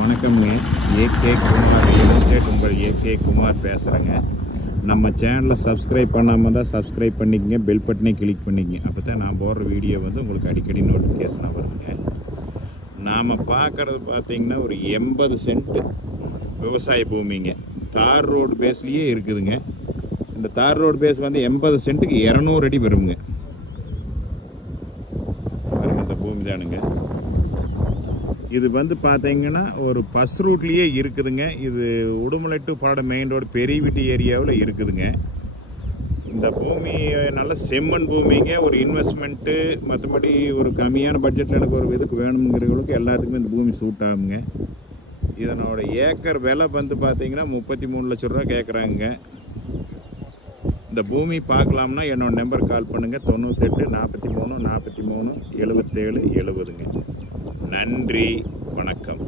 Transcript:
வணக்கம்ங்க. AK Kumar real estate உங்கள் AK Kumar பேசுகிறேங்க. நம்ம சேனலை சப்ஸ்கிரைப் பண்ணாமல் தான் சப்ஸ்கிரைப் பண்ணிக்கங்க, பெல் பட்டனை கிளிக் பண்ணிக்கங்க. அப்போ தான் நான் போடுற வீடியோ வந்து உங்களுக்கு அடிக்கடி நோட்டிஃபிகேஷனாக வருங்க. நாம் பார்க்குறது பார்த்திங்கன்னா ஒரு 80 சென்ட் விவசாய பூமிங்க. தார் ரோடு பேஸ்லேயே இருக்குதுங்க. இந்த தார் ரோடு பேஸ் வந்து 80 சென்ட்டுக்கு 200 அடி வருங்க. இந்த பூமி தானுங்க. இது வந்து பார்த்தீங்கன்னா ஒரு பஸ் ரூட்லேயே இருக்குதுங்க. இது Udumalai to Palladam main road Periyavitti ஏரியாவில் இருக்குதுங்க. இந்த பூமி நல்ல செம்மண் பூமிங்க. ஒரு இன்வெஸ்ட்மெண்ட்டு மற்றபடி ஒரு கம்மியான பட்ஜெட்டில் எனக்கு ஒரு இதுக்கு வேணுங்கிறவங்களுக்கு எல்லாத்துக்குமே இந்த பூமி சூட் ஆகுங்க. இதனோட ஏக்கர் விலை வந்து பார்த்தீங்கன்னா 33 லட்ச ரூபா கேட்குறாங்க. இந்த பூமி பார்க்கலாம்னா என்னோட நம்பர் கால் பண்ணுங்கள். 98 43 43 77 70ங்க. நன்றி, வணக்கம்.